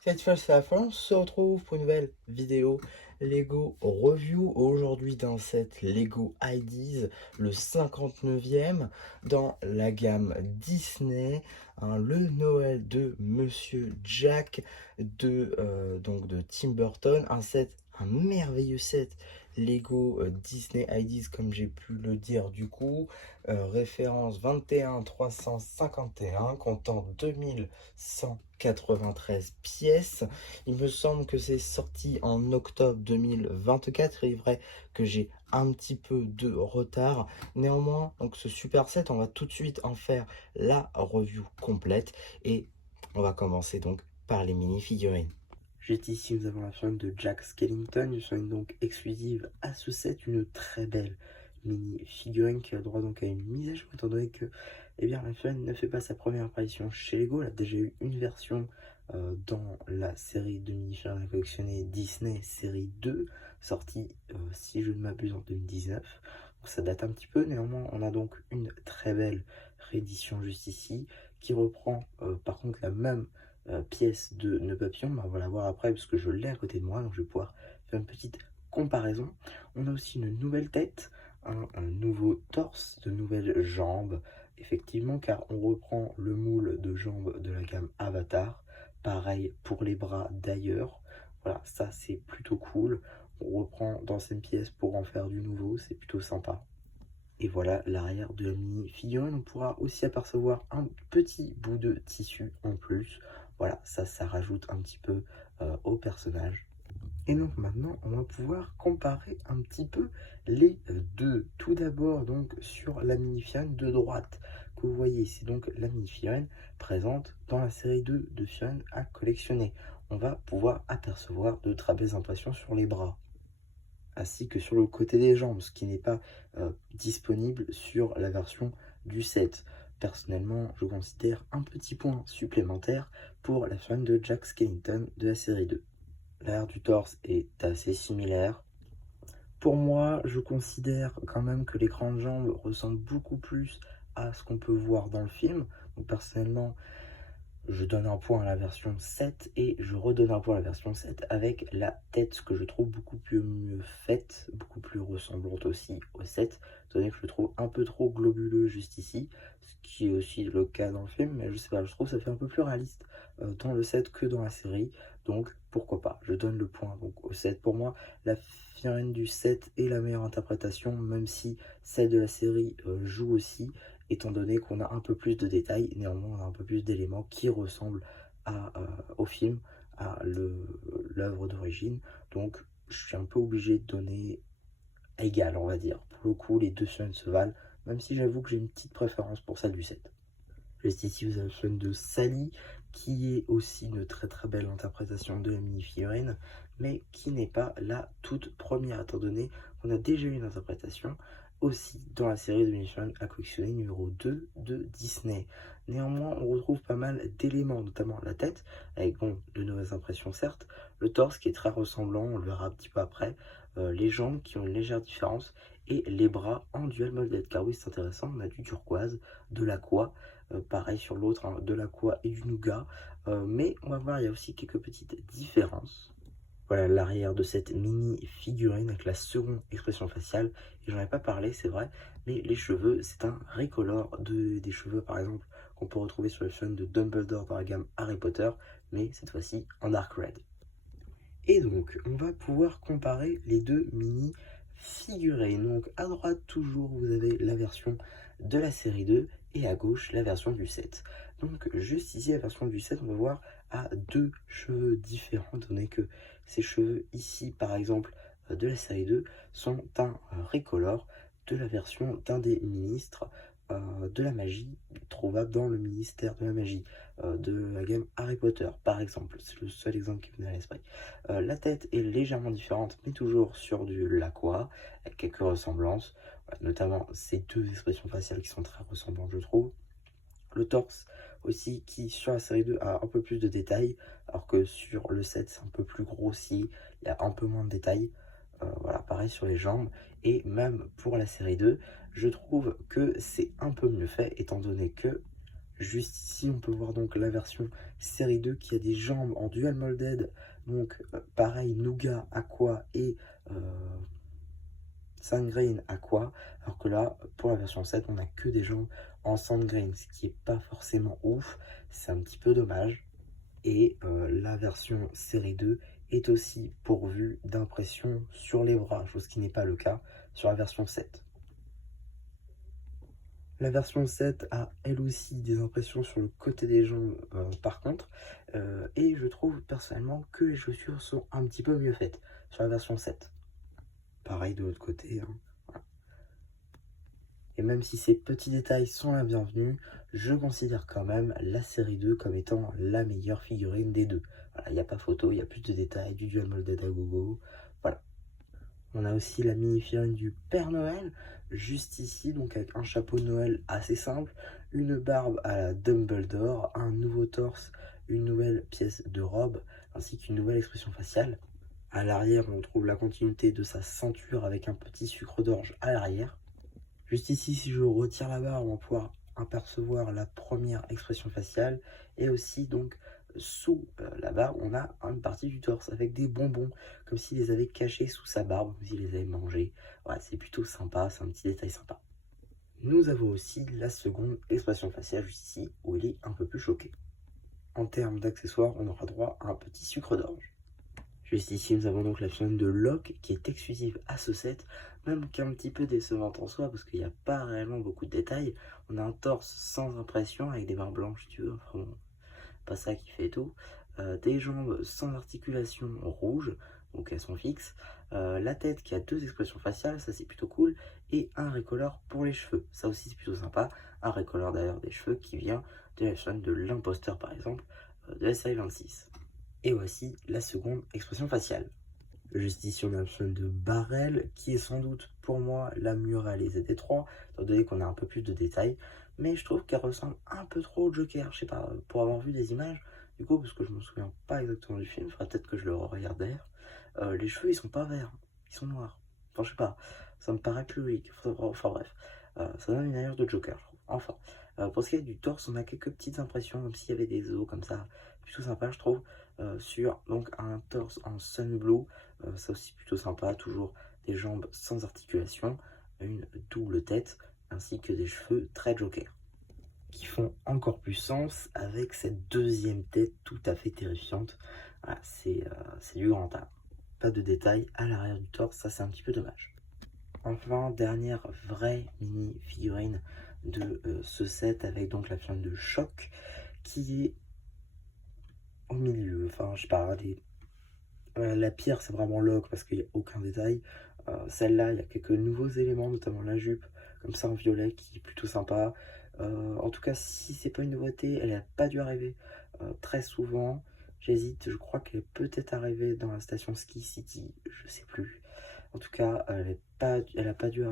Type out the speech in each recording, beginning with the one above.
Cette fois, c'est la fin. On se retrouve pour une nouvelle vidéo Lego Review. Aujourd'hui, dans cette Lego Ideas, le 59e, dans la gamme Disney, le Noël de Monsieur Jack de Tim Burton. Un merveilleux set Lego Disney Ideas, comme j'ai pu le dire du coup. Référence 21351, comptant 2193 pièces. Il me semble que c'est sorti en octobre 2024. Il est vrai que j'ai un petit peu de retard. Néanmoins, donc ce super set, on va tout de suite en faire la review complète. Et on va commencer donc par les mini-figurines. Juste ici, nous avons la figurine de Jack Skellington, une figurine donc exclusive à ce set, une très belle mini figurine qui a droit donc à une mise à jour, étant donné que la figurine ne fait pas sa première apparition chez Lego. Elle a déjà eu une version dans la série de mini-figurines collectionnées Disney série 2, sortie, si je ne m'abuse, en 2019. Donc ça date un petit peu, néanmoins, on a donc une très belle réédition juste ici, qui reprend par contre la même pièce de nœud papillon, on va la voir après parce que je l'ai à côté de moi, donc je vais pouvoir faire une petite comparaison. On a aussi une nouvelle tête, un nouveau torse, de nouvelles jambes, effectivement, car on reprend le moule de jambes de la gamme Avatar. Pareil pour les bras d'ailleurs. Voilà, ça c'est plutôt cool. On reprend d'anciennes pièces pour en faire du nouveau, c'est plutôt sympa. Et voilà l'arrière de la mini figurine. On pourra aussi apercevoir un petit bout de tissu en plus. Voilà, ça rajoute un petit peu au personnage. Et donc maintenant, on va pouvoir comparer un petit peu les deux. Tout d'abord, donc sur la mini figurine de droite que vous voyez, c'est donc la mini figurine présente dans la série 2 de figurines à collectionner. On va pouvoir apercevoir de très belles impressions sur les bras, ainsi que sur le côté des jambes, ce qui n'est pas disponible sur la version du 7. Personnellement, je considère un petit point supplémentaire pour la figurine de Jack Skellington de la série 2. L'air du torse est assez similaire. Pour moi, je considère quand même que les grandes jambes ressemblent beaucoup plus à ce qu'on peut voir dans le film. Donc personnellement, je donne un point à la version 7 et je redonne un point à la version 7 avec la tête que je trouve beaucoup plus mieux faite, beaucoup plus ressemblante aussi au 7, étant donné que je le trouve un peu trop globuleux juste ici, ce qui est aussi le cas dans le film, mais je sais pas, je trouve que ça fait un peu plus réaliste dans le 7 que dans la série, donc pourquoi pas, je donne le point donc au 7. Pour moi, la figurine du 7 est la meilleure interprétation, même si celle de la série joue aussi, étant donné qu'on a un peu plus de détails, néanmoins on a un peu plus d'éléments qui ressemblent au film, à l'œuvre d'origine. Donc je suis un peu obligé de donner égal, on va dire. Pour le coup, les deux chaînes se valent, même si j'avoue que j'ai une petite préférence pour celle du 7. Juste ici, vous avez la chaîne de Sally, qui est aussi une très très belle interprétation de la mini-figurine, mais qui n'est pas la toute première, étant donné qu'on a déjà eu une interprétation aussi dans la série de mini-figurines à collectionner numéro 2 de Disney. Néanmoins, on retrouve pas mal d'éléments, notamment la tête, avec bon, de nouvelles impressions certes, le torse qui est très ressemblant, on le verra un petit peu après, les jambes qui ont une légère différence, et les bras en dual molded, car oui c'est intéressant, on a du turquoise, de l'aqua, pareil sur l'autre, hein, de l'aqua et du nougat. Mais on va voir, il y a aussi quelques petites différences. Voilà l'arrière de cette mini figurine avec la seconde expression faciale. Et j'en ai pas parlé, c'est vrai, mais les cheveux, c'est un recolor des cheveux, par exemple, qu'on peut retrouver sur le figurine de Dumbledore dans la gamme Harry Potter, mais cette fois-ci en dark red. Et donc, on va pouvoir comparer les deux mini figurines. Donc, à droite, toujours, vous avez la version de la série 2 et à gauche, la version du 7. Donc, juste ici, la version du 7, on va voir à deux cheveux différents, étant donné que ces cheveux ici, par exemple, de la série 2, sont un recolor de la version d'un des ministres de la magie, trouvable dans le ministère de la magie de la gamme Harry Potter, par exemple. C'est le seul exemple qui me vient à l'esprit. La tête est légèrement différente, mais toujours sur du Lacroix, avec quelques ressemblances, notamment ces deux expressions faciales qui sont très ressemblantes, je trouve. Le torse aussi, qui sur la série 2 a un peu plus de détails, alors que sur le 7 c'est un peu plus grossi, il y a un peu moins de détails. Voilà, pareil sur les jambes. Et même pour la série 2, je trouve que c'est un peu mieux fait, étant donné que Juste ici, on peut voir donc la version série 2 qui a des jambes en dual molded, donc pareil, Nougat Aqua et 5 grain Aqua, alors que là, pour la version 7, on n'a que des jambes en 100 grain, ce qui est pas forcément ouf, c'est un petit peu dommage. Et la version série 2 est aussi pourvue d'impression sur les bras, chose qui n'est pas le cas sur la version 7. La version 7 a elle aussi des impressions sur le côté des jambes par contre, et je trouve personnellement que les chaussures sont un petit peu mieux faites sur la version 7. Pareil de l'autre côté, hein. Voilà. Et même si ces petits détails sont la bienvenue, je considère quand même la série 2 comme étant la meilleure figurine des deux. Voilà, il n'y a pas photo, il y a plus de détails, du dual molded à gogo, voilà. On a aussi la mini-figurine du Père Noël, juste ici, donc avec un chapeau de Noël assez simple, une barbe à la Dumbledore, un nouveau torse, une nouvelle pièce de robe, ainsi qu'une nouvelle expression faciale. À l'arrière, on trouve la continuité de sa ceinture avec un petit sucre d'orge à l'arrière. Juste ici, si je retire la barbe, on va pouvoir apercevoir la première expression faciale, et aussi donc sous la barbe, on a une partie du torse avec des bonbons, comme s'il les avait cachés sous sa barbe, comme s'il les avait mangés. Voilà, c'est plutôt sympa, c'est un petit détail sympa. Nous avons aussi la seconde expression faciale juste ici, où il est un peu plus choqué. En termes d'accessoires, on aura droit à un petit sucre d'orge. Juste ici, nous avons donc la figurine de Locke qui est exclusive à ce set, même qu'un petit peu décevante en soi parce qu'il n'y a pas réellement beaucoup de détails. On a un torse sans impression avec des barres blanches, si tu veux, enfin bon, pas ça qui fait tout. Des jambes sans articulation rouges, donc elles sont fixes. La tête qui a deux expressions faciales, ça c'est plutôt cool. Et un recolor pour les cheveux, ça aussi c'est plutôt sympa. Un recolor d'ailleurs des cheveux qui vient de la figurine de l'imposteur par exemple, de la série 26. Et voici la seconde expression faciale. Juste ici, on a l'option de Barrel, qui est sans doute pour moi la mieux réalisée des trois, étant donné qu'on a un peu plus de détails. Mais je trouve qu'elle ressemble un peu trop au Joker, je sais pas, pour avoir vu des images, du coup, parce que je me souviens pas exactement du film, il faudra peut-être que je le regarde d'ailleurs. Les cheveux, ils sont pas verts, ils sont noirs. Enfin, je sais pas, ça me paraît plus logique. Enfin bref, ça donne une allure de Joker, je trouve. Enfin, pour ce qui est du torse, on a quelques petites impressions, comme s'il y avait des os comme ça, plutôt sympa, je trouve. Sur donc un torse en sun blue, ça aussi plutôt sympa, toujours des jambes sans articulation, une double tête, ainsi que des cheveux très joker, qui font encore plus sens avec cette deuxième tête tout à fait terrifiante. Voilà, c'est du grand art. Pas de détails à l'arrière du torse, ça c'est un petit peu dommage. Enfin, dernière vraie mini figurine de ce set avec donc la figurine de Choc qui est au milieu, enfin je sais pas, la pire c'est vraiment Locke parce qu'il n'y a aucun détail. Celle-là, il y a quelques nouveaux éléments, notamment la jupe, comme ça en violet, qui est plutôt sympa. En tout cas, si c'est pas une nouveauté, elle n'a pas dû arriver très souvent. J'hésite, je crois qu'elle est peut-être arrivée dans la station Ski City, je sais plus. En tout cas, elle a pas dû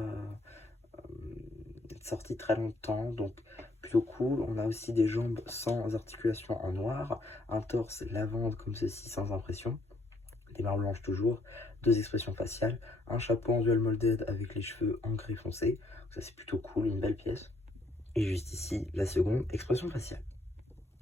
être sortie très longtemps, donc plutôt cool. On a aussi des jambes sans articulation en noir, un torse lavande comme ceci sans impression, des barres blanches toujours, deux expressions faciales, un chapeau en dual molded avec les cheveux en gris foncé, ça c'est plutôt cool, une belle pièce. Et juste ici, la seconde expression faciale.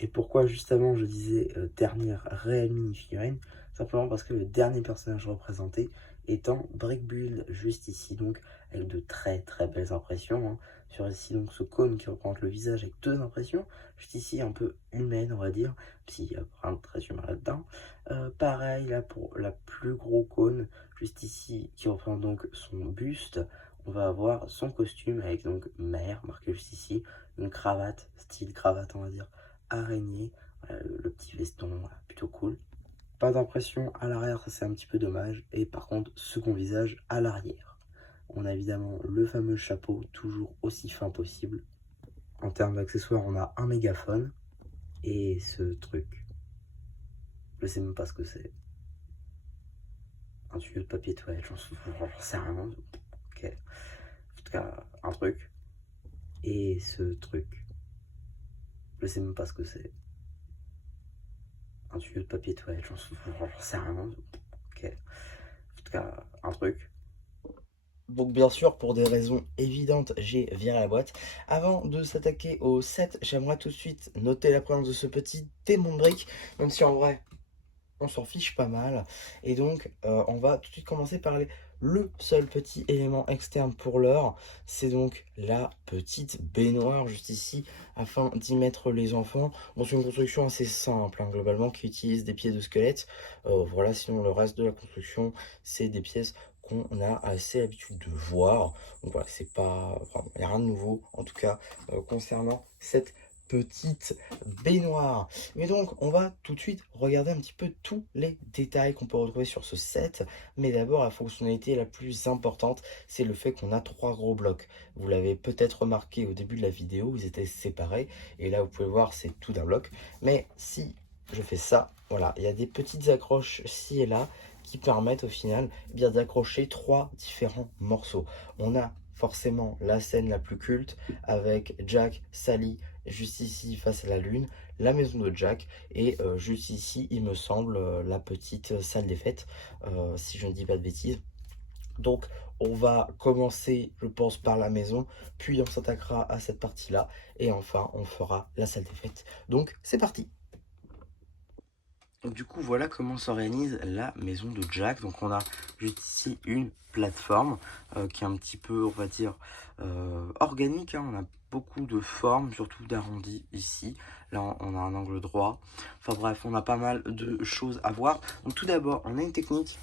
Et pourquoi juste avant je disais dernière réelle mini-figurine? Simplement parce que le dernier personnage représenté étant Brick Build, juste ici donc, avec de très très belles impressions, hein. Sur ici donc ce cône qui représente le visage avec deux impressions, juste ici un peu humaine on va dire, s'il y a rien de très humain là-dedans. Pareil là pour la plus gros cône, juste ici qui représente donc son buste, on va avoir son costume avec donc mère marqué juste ici, une cravate, style cravate on va dire, araignée, voilà, le petit veston, voilà, plutôt cool. Pas d'impression à l'arrière, ça c'est un petit peu dommage. Et par contre, second visage à l'arrière. On a évidemment le fameux chapeau, toujours aussi fin possible. En termes d'accessoires, on a un mégaphone. Et ce truc, je sais même pas ce que c'est. Un tuyau de papier toilette, j'en sais rien. Ok. En tout cas, un truc. Et ce truc, je sais même pas ce que c'est. Un tuyau de papier toilette, j'en sais rien. Ok. En tout cas, un truc. Donc bien sûr, pour des raisons évidentes, j'ai viré la boîte. Avant de s'attaquer au set, j'aimerais tout de suite noter la présence de ce petit démon de briques, même si en vrai, on s'en fiche pas mal. Et donc, on va tout de suite commencer par le seul petit élément externe pour l'heure. C'est donc la petite baignoire juste ici, afin d'y mettre les enfants. Bon, c'est une construction assez simple, hein, globalement, qui utilise des pieds de squelette. Voilà, sinon le reste de la construction, c'est des pièces qu'on a assez l'habitude de voir. Donc voilà, c'est pas... Enfin, il n'y a rien de nouveau, en tout cas, concernant cette petite baignoire. Mais donc, on va tout de suite regarder un petit peu tous les détails qu'on peut retrouver sur ce set. Mais d'abord, la fonctionnalité la plus importante, c'est le fait qu'on a trois gros blocs. Vous l'avez peut-être remarqué au début de la vidéo, ils étaient séparés. Et là, vous pouvez voir, c'est tout d'un bloc. Mais si je fais ça, voilà, il y a des petites accroches ci et là qui permettent au final eh bien d'accrocher trois différents morceaux. On a forcément la scène la plus culte avec Jack, Sally, juste ici face à la lune, la maison de Jack, et juste ici, il me semble, la petite salle des fêtes, si je ne dis pas de bêtises. Donc, on va commencer, je pense, par la maison, puis on s'attaquera à cette partie-là, et enfin, on fera la salle des fêtes. Donc, c'est parti! Donc, du coup, voilà comment s'organise la maison de Jack. Donc, on a juste ici une plateforme qui est un petit peu, on va dire, organique, hein. On a beaucoup de formes, surtout d'arrondis ici. Là, on a un angle droit. Enfin bref, on a pas mal de choses à voir. Donc, tout d'abord, on a une technique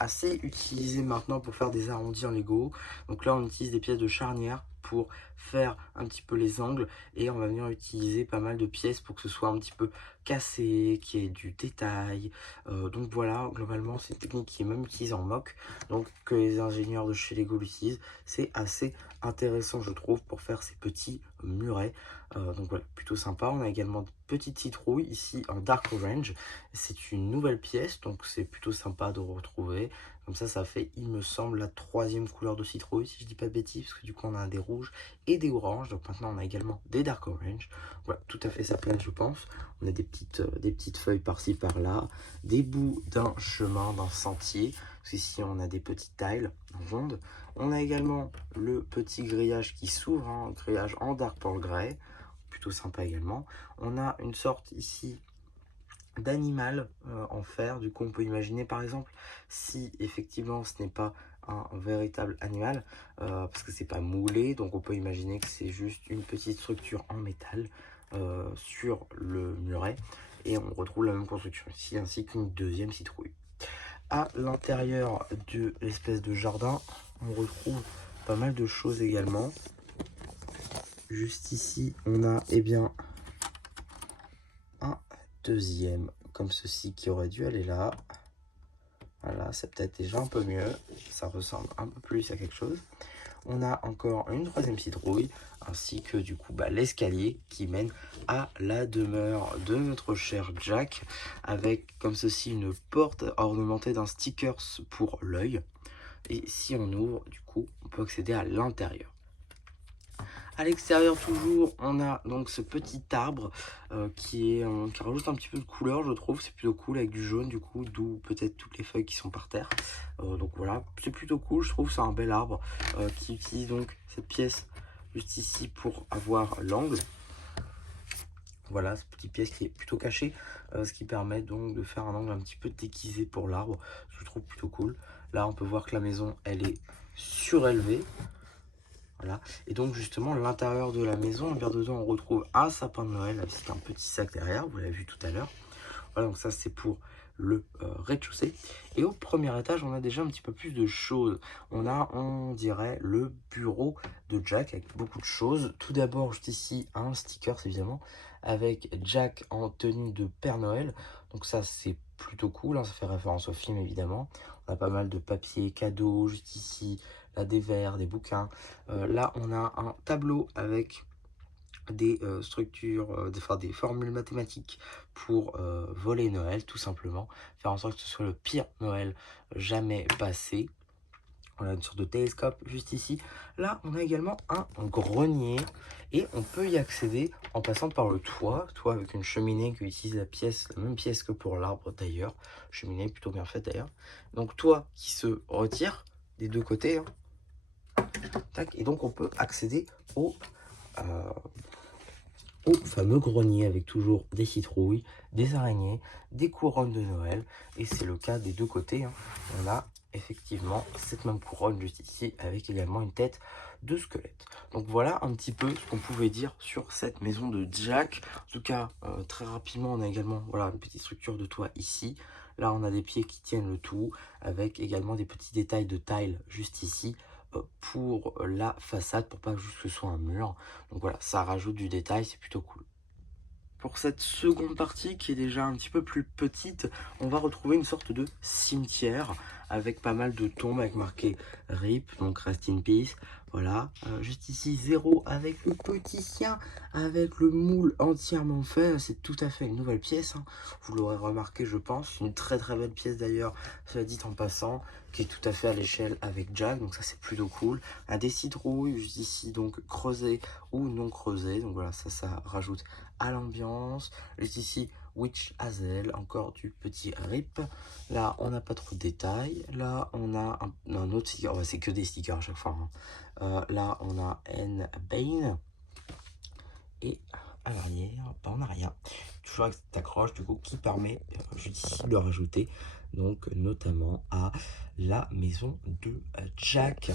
assez utilisée maintenant pour faire des arrondis en Lego. Donc là, on utilise des pièces de charnière pour faire un petit peu les angles, et on va venir utiliser pas mal de pièces pour que ce soit un petit peu cassé, qu'il y ait du détail. Donc voilà, globalement, c'est une technique qui est même utilisée en mock, donc que les ingénieurs de chez Lego l'utilisent. C'est assez intéressant, je trouve, pour faire ces petits murets. Donc voilà, plutôt sympa. On a également de petites citrouilles ici en Dark Orange. C'est une nouvelle pièce, donc c'est plutôt sympa de retrouver. Comme ça fait, il me semble, la troisième couleur de citrouille, si je dis pas de bêtises, parce que du coup, on a des rouges et des oranges. Donc maintenant, on a également des Dark Orange. Voilà, tout à fait sa place, je pense. On a des petites feuilles par-ci, par-là, des bouts d'un chemin, d'un sentier. Parce qu'ici, on a des petites tiles rondes. On a également le petit grillage qui s'ouvre, hein, un grillage en Dark Pearl Grey. Plutôt sympa également. On a une sorte ici d'animal en fer. Du coup, on peut imaginer par exemple si effectivement ce n'est pas un véritable animal, parce que c'est pas moulé, donc on peut imaginer que c'est juste une petite structure en métal sur le muret, et on retrouve la même construction ici ainsi qu'une deuxième citrouille. À l'intérieur de l'espèce de jardin, on retrouve pas mal de choses également. Juste ici, on a bien un deuxième comme ceci qui aurait dû aller là. Voilà, c'est peut-être déjà un peu mieux. Ça ressemble un peu plus à quelque chose. On a encore une troisième citrouille, ainsi que du coup l'escalier qui mène à la demeure de notre cher Jack, avec comme ceci une porte ornementée d'un sticker pour l'œil. Et si on ouvre, du coup, on peut accéder à l'intérieur. À l'extérieur toujours, on a donc ce petit arbre qui rajoute un petit peu de couleur, je trouve. C'est plutôt cool avec du jaune, du coup, d'où peut-être toutes les feuilles qui sont par terre. Donc voilà, c'est plutôt cool, je trouve. C'est un bel arbre qui utilise donc cette pièce juste ici pour avoir l'angle. Voilà, cette petite pièce qui est plutôt cachée, ce qui permet donc de faire un angle un petit peu déguisé pour l'arbre. Je trouve plutôt cool. Là, on peut voir que la maison, elle est surélevée. Voilà. Et donc justement l'intérieur de la maison, bien dedans on retrouve un sapin de Noël avec un petit sac derrière, vous l'avez vu tout à l'heure. Voilà, donc ça c'est pour le rez-de-chaussée. Et au premier étage on a déjà un petit peu plus de choses. On a, on dirait, le bureau de Jack avec beaucoup de choses. Tout d'abord juste ici un sticker évidemment avec Jack en tenue de Père Noël. Donc ça c'est plutôt cool, hein, ça fait référence au film évidemment. On a pas mal de papiers cadeaux juste ici, là des verres, des bouquins. Là on a un tableau avec des structures, des formules mathématiques pour voler Noël, tout simplement. Faire en sorte que ce soit le pire Noël jamais passé. On a une sorte de télescope juste ici. Là, on a également un grenier et on peut y accéder en passant par le toit avec une cheminée qui utilise la même pièce que pour l'arbre d'ailleurs. Cheminée plutôt bien faite d'ailleurs. Donc toit qui se retire des deux côtés, hein. Tac, et donc on peut accéder euh, au fameux grenier avec toujours des citrouilles, des araignées, des couronnes de Noël. Et c'est le cas des deux côtés, hein. On a effectivement cette même couronne juste ici avec également une tête de squelette. Donc voilà un petit peu ce qu'on pouvait dire sur cette maison de Jack. En tout cas, très rapidement, on a également voilà, une petite structure de toit ici. Là, on a des pieds qui tiennent le tout avec également des petits détails de tile juste ici pour la façade, pour pas juste que ce soit un mur. Donc voilà, ça rajoute du détail, c'est plutôt cool. Pour cette seconde partie, qui est déjà un petit peu plus petite, on va retrouver une sorte de cimetière avec pas mal de tombes avec marqué RIP, donc Rest in Peace. Voilà, juste ici, 0 avec le petit chien, avec le moule entièrement fait. C'est tout à fait une nouvelle pièce, hein. Vous l'aurez remarqué, je pense. Une très très belle pièce d'ailleurs, cela dit en passant, qui est tout à fait à l'échelle avec Jack. Donc ça, c'est plutôt cool. Un des citrouilles, juste ici, donc creusé ou non creusé. Donc voilà, ça rajoute à l'ambiance. Juste ici, Witch Hazel, encore du petit rip. Là, on n'a pas trop de détails. Là, on a un autre sticker. Ouais, c'est que des stickers à chaque fois, hein. Là, on a N Bane. Et à l'arrière, bah, on n'a rien. Toujours avec cette accroche, du coup, qui permet juste ici de rajouter, donc notamment à la maison de Jack.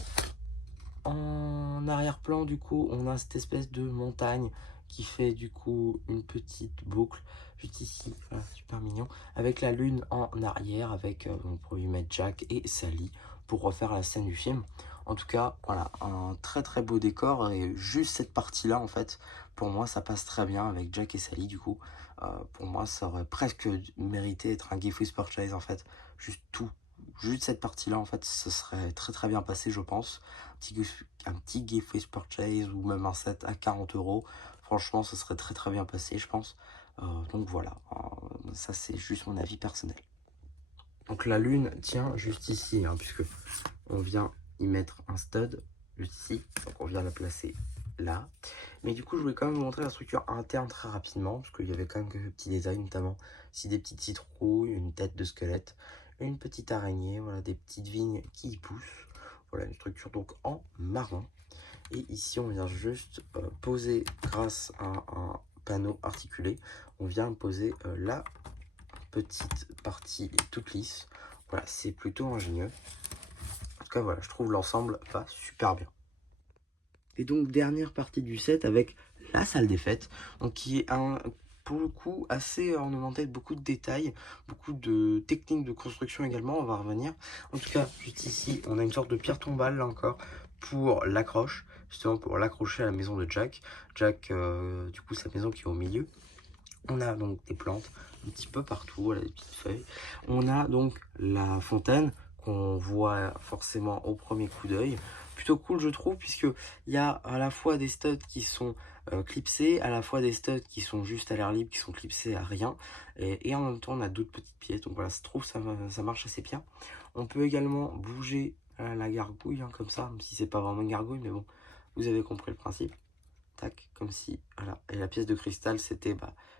En arrière-plan, du coup, on a cette espèce de montagne qui fait du coup une petite boucle juste ici, voilà, super mignon, avec la lune en arrière, avec, on pourrait y mettre Jack et Sally pour refaire la scène du film. En tout cas, voilà, un très très beau décor, et juste cette partie-là, en fait, pour moi, ça passe très bien avec Jack et Sally, du coup. Pour moi, ça aurait presque mérité d'être un gift with purchase, en fait, juste tout. Juste cette partie-là, en fait, ce serait très très bien passé, je pense. Un petit gift with purchase ou même un set à 40 €. Franchement, ce serait très très bien passé, je pense. Donc voilà, ça c'est juste mon avis personnel. Donc la lune tient juste ici, hein, puisque on vient y mettre un stud juste ici. Donc on vient la placer là. Mais du coup, je voulais quand même vous montrer la structure interne très rapidement, parce qu'il y avait quand même quelques petits détails, notamment ici des petites citrouilles, une tête de squelette, une petite araignée, voilà, des petites vignes qui y poussent. Voilà, une structure donc en marron. Et ici, on vient juste poser, grâce à un panneau articulé, on vient poser la petite partie toute lisse. Voilà, c'est plutôt ingénieux. En tout cas, voilà, je trouve l'ensemble va super bien. Et donc, dernière partie du set avec la salle des fêtes, donc qui est pour le coup assez ornementé, beaucoup de détails, beaucoup de techniques de construction également, on va revenir. En tout cas, juste ici, on a une sorte de pierre tombale, là encore, pour l'accroche, justement pour l'accrocher à la maison de Jack. Jack, du coup, sa maison qui est au milieu. On a donc des plantes un petit peu partout, voilà, des petites feuilles. On a donc la fontaine qu'on voit forcément au premier coup d'œil. Plutôt cool, je trouve, puisque il y a à la fois des studs qui sont clipsés, à la fois des studs qui sont juste à l'air libre, qui sont clipsés à rien, et en même temps on a d'autres petites pièces. Donc voilà, je trouve ça marche assez bien. On peut également bouger la gargouille, hein, comme ça, même si c'est pas vraiment une gargouille, mais bon, vous avez compris le principe. Tac, comme si, voilà. Et la pièce de cristal, c'était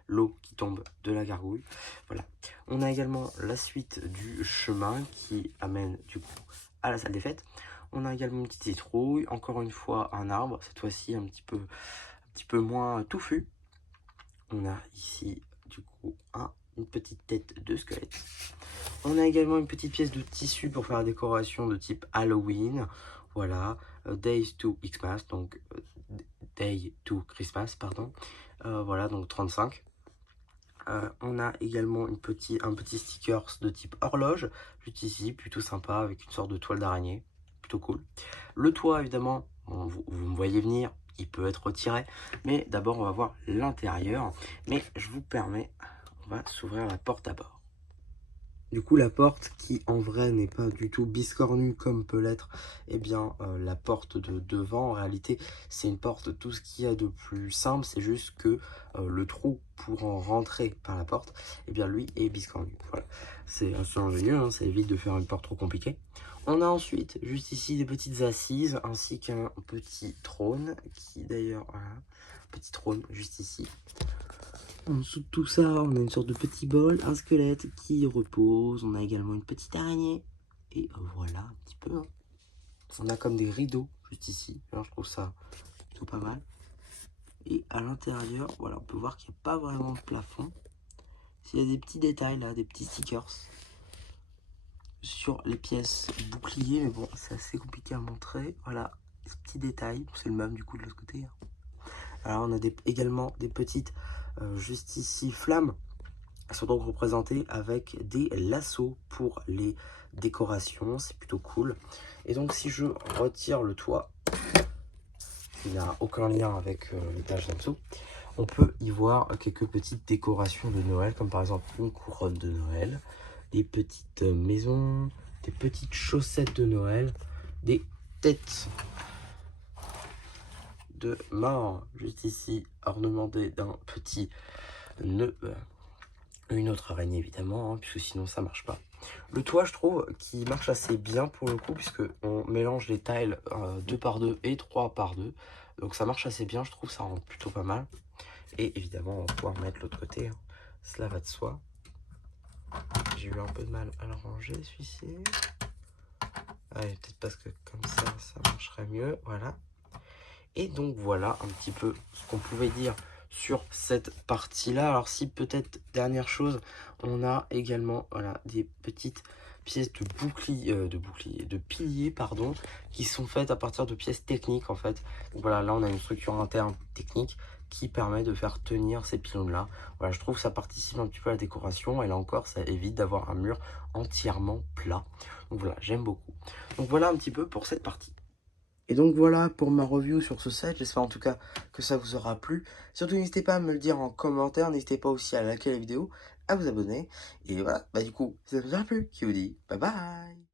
l'eau qui tombe de la gargouille. Voilà. On a également la suite du chemin qui amène du coup à la salle des fêtes. On a également une petite citrouille, encore une fois un arbre, cette fois-ci un petit peu moins touffu. On a ici du coup une petite tête de squelette. On a également une petite pièce de tissu pour faire la décoration de type Halloween. Voilà, Days to Xmas, donc Day to Christmas, pardon. Voilà, donc 35. On a également un petit sticker de type horloge, juste ici, plutôt sympa, avec une sorte de toile d'araignée, plutôt cool. Le toit, évidemment, bon, vous me voyez venir, il peut être retiré, mais d'abord on va voir l'intérieur. Mais je vous permets, on va s'ouvrir la porte d'abord. Du coup, la porte qui en vrai n'est pas du tout biscornue comme peut l'être, eh bien la porte de devant, en réalité, c'est une porte, tout ce qu'il y a de plus simple, c'est juste que le trou pour en rentrer par la porte, eh bien lui est biscornu. Voilà, c'est assez ingénieux, hein, ça évite de faire une porte trop compliquée. On a ensuite, juste ici, des petites assises, ainsi qu'un petit trône, qui d'ailleurs, voilà, petit trône juste ici. En dessous de tout ça, on a une sorte de petit bol, un squelette qui repose. On a également une petite araignée. Et voilà un petit peu, hein. On a comme des rideaux juste ici. Alors je trouve ça plutôt pas mal. Et à l'intérieur, voilà, on peut voir qu'il n'y a pas vraiment de plafond. Il y a des petits détails là, des petits stickers sur les pièces boucliers, mais bon, c'est assez compliqué à montrer. Voilà, ces petits détails, c'est le même du coup de l'autre côté. Alors on a également des petites, juste ici, flammes. Elles sont donc représentées avec des lassos pour les décorations, c'est plutôt cool. Et donc si je retire le toit, qui n'a aucun lien avec l'étage d'en-dessous, on peut y voir quelques petites décorations de Noël, comme par exemple une couronne de Noël, des petites maisons, des petites chaussettes de Noël, des têtes de mort juste ici, ornementées d'un petit nœud. Une autre araignée évidemment, hein, puisque sinon ça marche pas. Le toit, je trouve, qui marche assez bien pour le coup, puisque on mélange les tiles 2 par 2 et 3 par 2. Donc ça marche assez bien, je trouve, ça rend plutôt pas mal. Et évidemment, on va pouvoir mettre l'autre côté, hein. Cela va de soi. J'ai eu un peu de mal à le ranger, celui-ci. Peut-être parce que comme ça marcherait mieux, voilà. Et donc voilà un petit peu ce qu'on pouvait dire sur cette partie-là. Alors si peut-être, dernière chose, on a également voilà, des petites pièces de piliers, pardon, qui sont faites à partir de pièces techniques en fait. Donc voilà, là on a une structure interne technique qui permet de faire tenir ces pylônes-là. Voilà, je trouve que ça participe un petit peu à la décoration, et là encore, ça évite d'avoir un mur entièrement plat. Donc voilà, j'aime beaucoup. Donc voilà un petit peu pour cette partie. Et donc voilà pour ma review sur ce set, j'espère en tout cas que ça vous aura plu. Surtout n'hésitez pas à me le dire en commentaire, n'hésitez pas aussi à liker la vidéo, à vous abonner. Et voilà, bah du coup, si ça vous aura plu, qui vous dit bye bye.